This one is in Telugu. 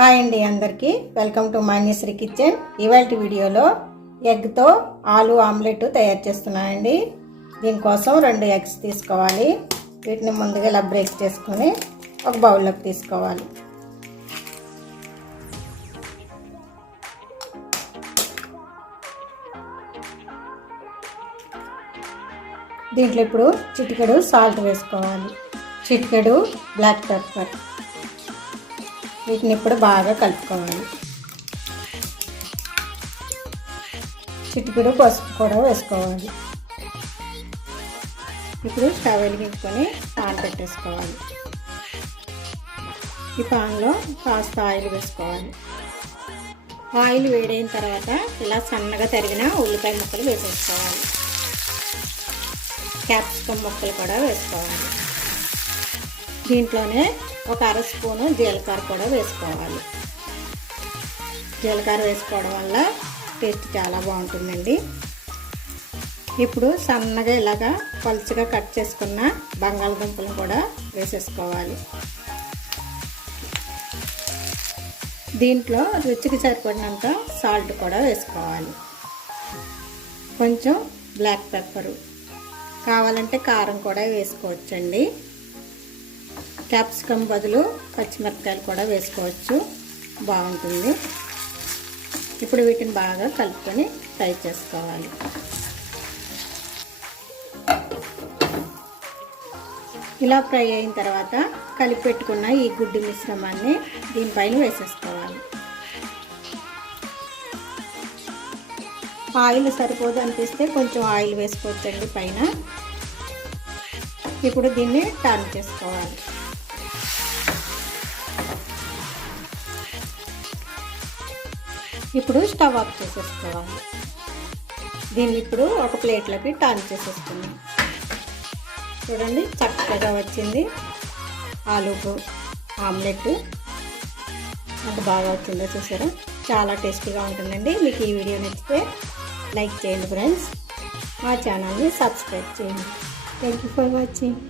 హాయ్ అండి అందరికీ వెల్కమ్ టు మాన్యశ్రీ కిచెన్. ఇవాల్టి వీడియోలో ఎగ్తో ఆలు ఆమ్లెట్ తయారు చేస్తున్నానండి. దీనికోసం 2 ఎగ్స్ తీసుకోవాలి. వీటిని ముందుగా ఇలా బ్రేక్ చేసుకొని ఒక బౌల్లోకి తీసుకోవాలి. దీంట్లో ఇప్పుడు చిటికెడు సాల్ట్ వేసుకోవాలి, చిటికెడు బ్లాక్ పెప్పర్. వీటిని ఇప్పుడు బాగా కలుపుకోవాలి. చిటికెడు పసుపు కూడా వేసుకోవాలి. ఇప్పుడు స్టవ్ వెలిగించుకొని పాన్ పెట్టేసుకోవాలి. ఈ పాన్లో కాస్త ఆయిల్ వేసుకోవాలి. ఆయిల్ వేడైన తర్వాత ఇలా సన్నగా తరిగిన ఉల్లిపాయ ముక్కలు వేసేసుకోవాలి. క్యాప్సికమ్ ముక్కలు కూడా వేసుకోవాలి. దీంట్లోనే ఒక 1/2 స్పూను జీలకర్ర కూడా వేసుకోవాలి. జీలకర్ర వేసుకోవడం వల్ల టేస్ట్ చాలా బాగుంటుందండి. ఇప్పుడు సన్నగా ఇలాగా పలుచగా కట్ చేసుకున్న బంగాళదుంపలను కూడా వేసేసుకోవాలి. దీంట్లో రుచికి సరిపడినంత సాల్ట్ కూడా వేసుకోవాలి. కొంచెం బ్లాక్ పెప్పరు, కావాలంటే కారం కూడా వేసుకోవచ్చండి. క్యాప్సికమ్ బదులు పచ్చిమిరపకాయలు కూడా వేసుకోవచ్చు, బాగుంటుంది. ఇప్పుడు వీటిని బాగా కలుపుకొని ఫ్రై చేసుకోవాలి. ఇలా ఫ్రై అయిన తర్వాత కలిపి పెట్టుకున్న ఈ గుడ్డు మిశ్రమాన్ని దీనిపైన వేసేసుకోవాలి. ఆయిల్ సరిపోదు అనిపిస్తే కొంచెం ఆయిల్ వేసుకోవచ్చండి పైన. ఇప్పుడు దీన్ని టర్న్ చేసుకోవాలి. ఇప్పుడు స్టవ్ ఆఫ్ చేసేసుకోవాలి. దీన్ని ఇప్పుడు ఒక ప్లేట్లోకి టర్న్ చేసేసుకుందాం. చూడండి చక్కగా వచ్చింది ఆలు ఆమ్లెట్. అంత బాగా వచ్చిందో చూసారా, చాలా టేస్టీగా ఉంటుందండి. మీకు ఈ వీడియో నచ్చితే లైక్ చేయండి ఫ్రెండ్స్, మా ఛానల్ని సబ్స్క్రైబ్ చేయండి. Thank you for watching.